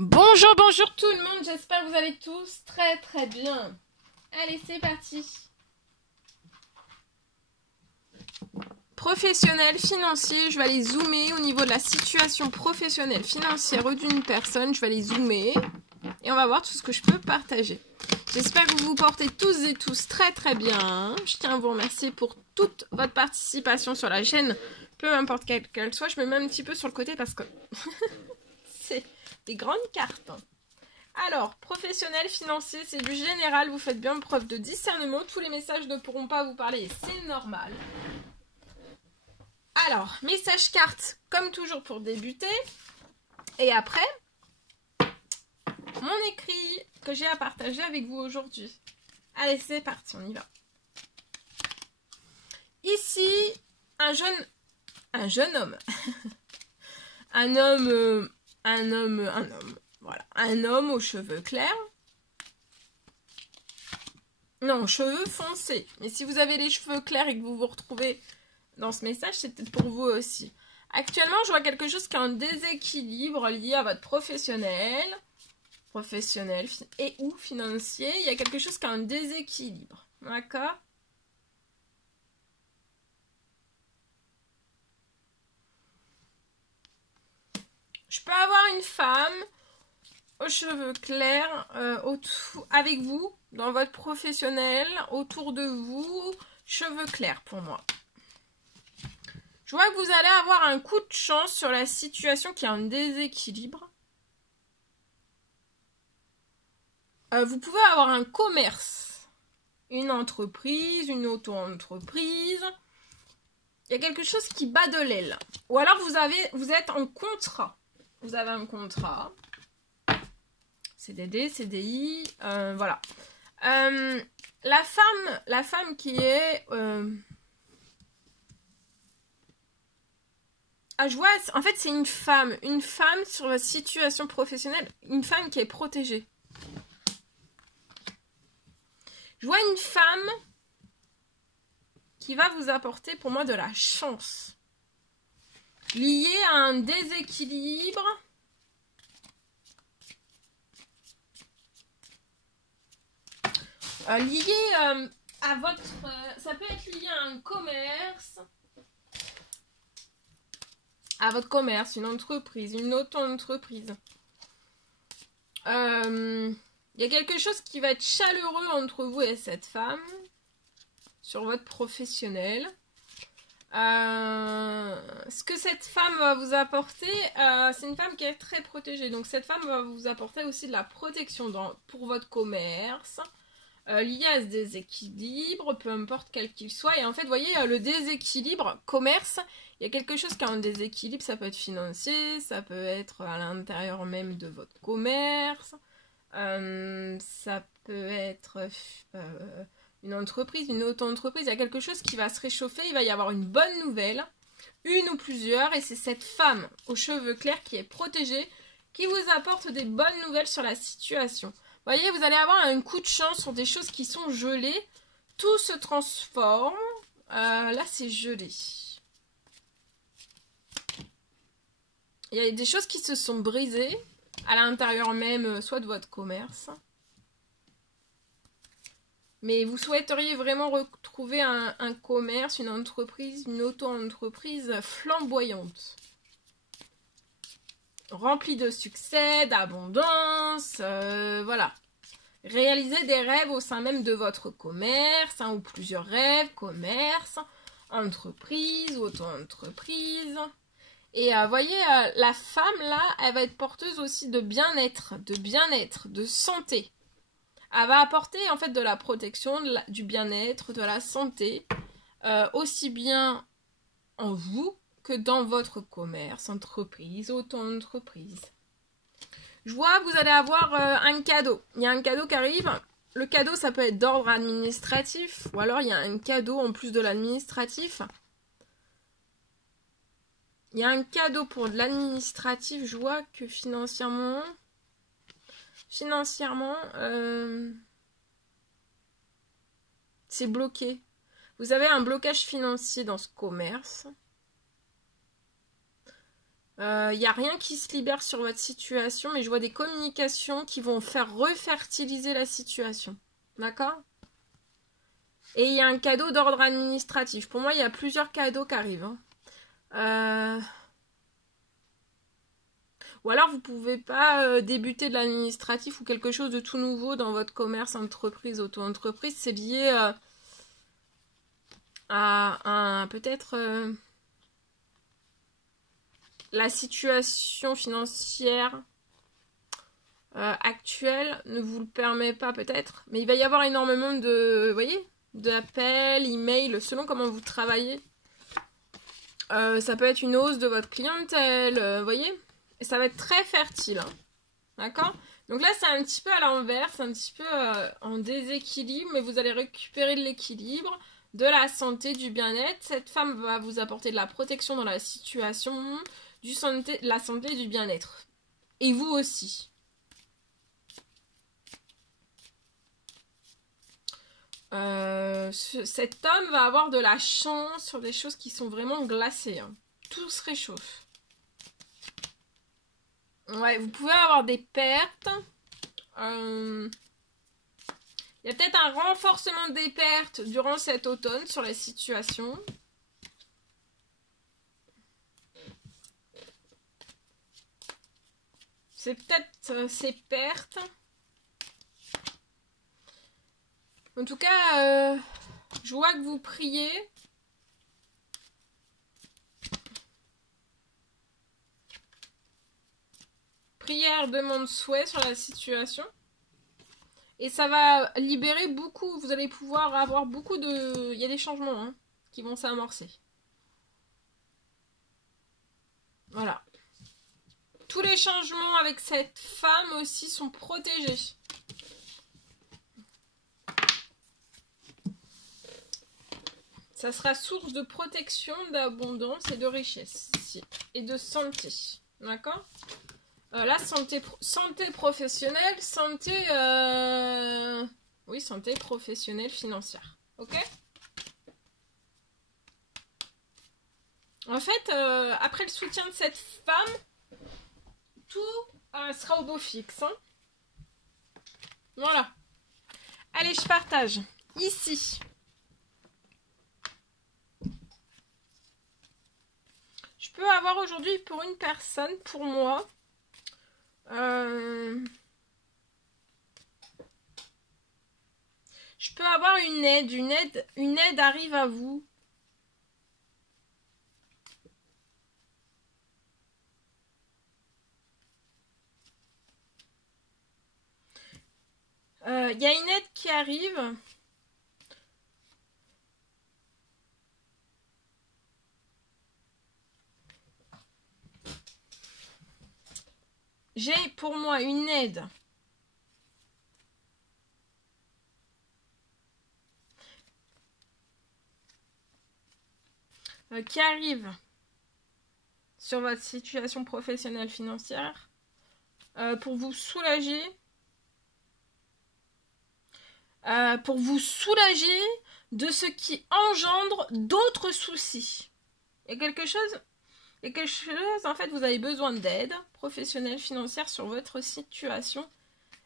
Bonjour, bonjour tout le monde, j'espère que vous allez tous très bien. Allez, c'est parti. Professionnel, financier, je vais aller zoomer au niveau de la situation professionnelle financière d'une personne. Je vais aller zoomer et on va voir tout ce que je peux partager. J'espère que vous vous portez tous et tous très bien. Je tiens à vous remercier pour toute votre participation sur la chaîne, peu importe quelle qu'elle soit. Je me mets un petit peu sur le côté parce que c'est des grandes cartes. Alors, professionnel, financier, c'est du général, vous faites bien preuve de discernement, tous les messages ne pourront pas vous parler et c'est normal. Alors, message carte, comme toujours pour débuter. Et après, mon écrit que j'ai à partager avec vous aujourd'hui. Allez, c'est parti, on y va. Ici, un jeune homme. un homme. Voilà, un homme aux cheveux clairs. Non, cheveux foncés. Mais si vous avez les cheveux clairs et que vous vous retrouvez dans ce message, c'est peut-être pour vous aussi. Actuellement, je vois quelque chose qui est en déséquilibre lié à votre professionnel et ou financier. Il y a quelque chose qui est en déséquilibre. D'accord ? Je peux avoir une femme aux cheveux clairs avec vous, dans votre professionnel, autour de vous, cheveux clairs pour moi. Je vois que vous allez avoir un coup de chance sur la situation qui est en déséquilibre. Vous pouvez avoir un commerce, une entreprise, une auto-entreprise. Il y a quelque chose qui bat de l'aile. Ou alors vous êtes en contrat. Vous avez un contrat. CDD, CDI, voilà. La femme qui est... je vois, en fait, c'est une femme sur la situation professionnelle, une femme qui est protégée. Je vois une femme qui va vous apporter, pour moi, de la chance. Liée à un déséquilibre. Lié à votre... ça peut être lié à un commerce. À votre commerce, une entreprise, une auto-entreprise. Il y a quelque chose qui va être chaleureux entre vous et cette femme. Sur votre professionnel. Ce que cette femme va vous apporter, c'est une femme qui est très protégée. Donc cette femme va vous apporter aussi de la protection pour votre commerce. Lié à ce déséquilibre, peu importe quel qu'il soit. Et en fait, vous voyez, le déséquilibre, commerce, il y a quelque chose qui est en déséquilibre, ça peut être financier, ça peut être à l'intérieur même de votre commerce, ça peut être une entreprise, une auto-entreprise, il y a quelque chose qui va se réchauffer, il va y avoir une bonne nouvelle, une ou plusieurs, et c'est cette femme aux cheveux clairs qui est protégée, qui vous apporte des bonnes nouvelles sur la situation. Vous voyez, vous allez avoir un coup de chance sur des choses qui sont gelées. Tout se transforme. Là, c'est gelé. Il y a des choses qui se sont brisées à l'intérieur même, soit de votre commerce. Mais vous souhaiteriez vraiment retrouver un commerce, une entreprise, une auto-entreprise flamboyante. Rempli de succès, d'abondance, voilà. Réaliser des rêves au sein même de votre commerce, ou plusieurs rêves, commerce, entreprise, auto-entreprise. Et voyez, la femme là, elle va être porteuse aussi de bien-être, de santé. Elle va apporter en fait de la protection, du bien-être, de la santé, aussi bien en vous que dans votre commerce, entreprise, auto-entreprise. Je vois que vous allez avoir un cadeau. Il y a un cadeau qui arrive. Le cadeau, ça peut être d'ordre administratif. Ou alors, il y a un cadeau en plus de l'administratif. Il y a un cadeau pour de l'administratif. Je vois que financièrement, c'est bloqué. Vous avez un blocage financier dans ce commerce. Il n'y a rien qui se libère sur votre situation, mais je vois des communications qui vont faire refertiliser la situation. D'accord? Et il y a un cadeau d'ordre administratif. Pour moi, il y a plusieurs cadeaux qui arrivent. Hein. Ou alors, vous pouvez pas débuter de l'administratif ou quelque chose de tout nouveau dans votre commerce, entreprise, auto-entreprise. C'est lié à peut-être la situation financière actuelle ne vous le permet pas peut-être. Mais il va y avoir énormément de, vous voyez, d'appels, emails, selon comment vous travaillez. Ça peut être une hausse de votre clientèle, vous voyez. Et ça va être très fertile. Hein. D'accord? Donc là, c'est un petit peu à l'envers, c'est un petit peu en déséquilibre, mais vous allez récupérer de l'équilibre, de la santé, du bien-être. Cette femme va vous apporter de la protection dans la situation, de la santé et du bien-être. Et vous aussi. Cet homme va avoir de la chance sur des choses qui sont vraiment glacées. Hein. Tout se réchauffe. Ouais, vous pouvez avoir des pertes. Il y a peut-être un renforcement des pertes durant cet automne sur la situation. C'est peut-être ces pertes. En tout cas, je vois que vous priez. Prière, demande, souhait sur la situation. Et ça va libérer beaucoup. Vous allez pouvoir avoir beaucoup de... Il y a des changements hein, qui vont s'amorcer. Voilà. Tous les changements avec cette femme aussi sont protégés. Ça sera source de protection, d'abondance et de richesse. Ici. Et de santé. D'accord ? La santé professionnelle, santé... Oui, santé professionnelle financière. Ok ? En fait, après le soutien de cette femme, tout sera au beau fixe. Hein. Voilà. Allez, je partage. Ici. Je peux avoir aujourd'hui pour une personne, pour moi, je peux avoir une aide arrive à vous. Il y a une aide qui arrive. J'ai pour moi une aide qui arrive sur votre situation professionnelle financière pour vous soulager de ce qui engendre d'autres soucis. Il y a quelque chose, en fait, vous avez besoin d'aide professionnelle financière sur votre situation.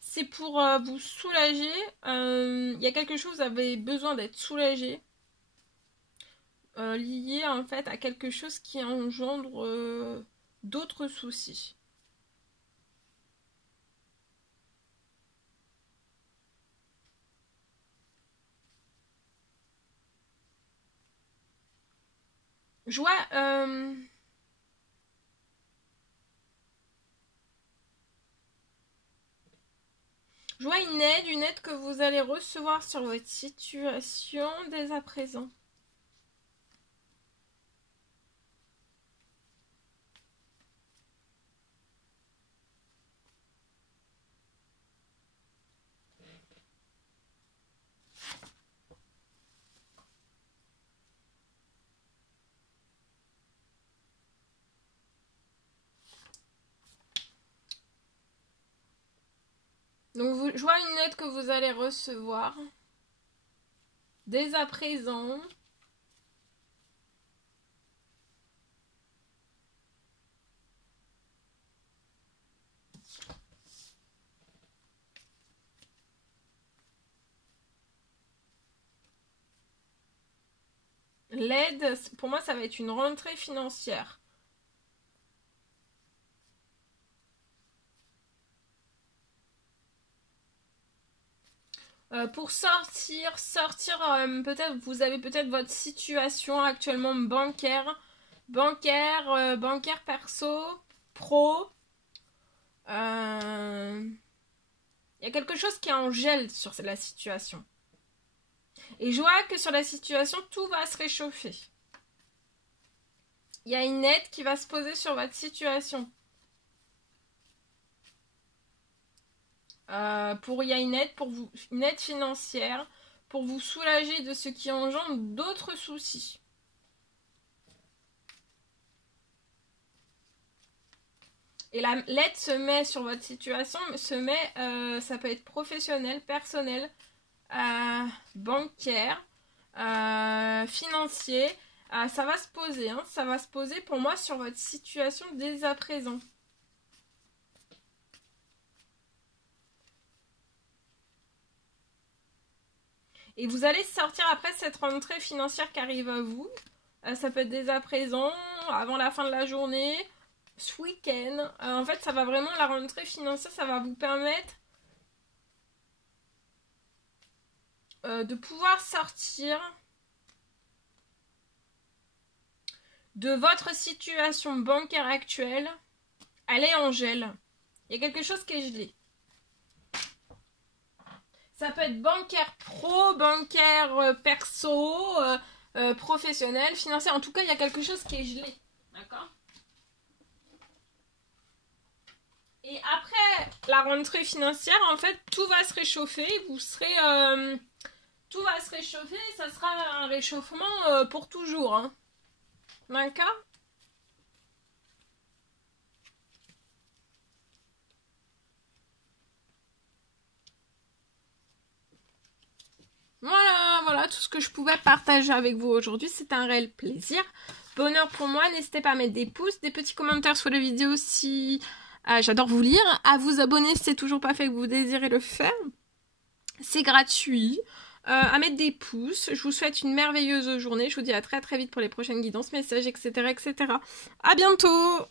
C'est pour vous soulager. Il y a quelque chose, vous avez besoin d'être soulagé. Lié en fait à quelque chose qui engendre d'autres soucis. Je vois une aide que vous allez recevoir sur votre situation dès à présent. Donc, je vois une aide que vous allez recevoir dès à présent. « aide. Pour moi, ça va être une rentrée financière. Pour sortir, peut-être, vous avez peut-être votre situation actuellement bancaire perso, pro. Il y a quelque chose qui est en gel sur la situation. Et je vois que sur la situation, tout va se réchauffer. Il y a une aide qui va se poser sur votre situation. Il y a une aide pour vous, une aide financière pour vous soulager de ce qui engendre d'autres soucis. Et l'aide se met sur votre situation, ça peut être professionnel, personnel, bancaire, financier. Ça va se poser, hein, ça va se poser pour moi sur votre situation dès à présent. Et vous allez sortir après cette rentrée financière qui arrive à vous. Ça peut être dès à présent, avant la fin de la journée, ce week-end. En fait, ça va vraiment, la rentrée financière, ça va vous permettre de pouvoir sortir de votre situation bancaire actuelle. Elle est en gel. Il y a quelque chose qui est gelé. Ça peut être bancaire pro, bancaire perso, professionnel, financier. En tout cas, il y a quelque chose qui est gelé. D'accord ? Et après la rentrée financière, en fait, tout va se réchauffer. Tout va se réchauffer. Ça sera un réchauffement pour toujours. Hein. D'accord ? Voilà tout ce que je pouvais partager avec vous aujourd'hui. C'est un réel plaisir. Bonheur pour moi. N'hésitez pas à mettre des pouces, des petits commentaires sous la vidéo si j'adore vous lire. À vous abonner si c'est toujours pas fait et que vous désirez le faire. C'est gratuit. À mettre des pouces. Je vous souhaite une merveilleuse journée. Je vous dis à très très vite pour les prochaines guidances, messages, etc. etc. À bientôt!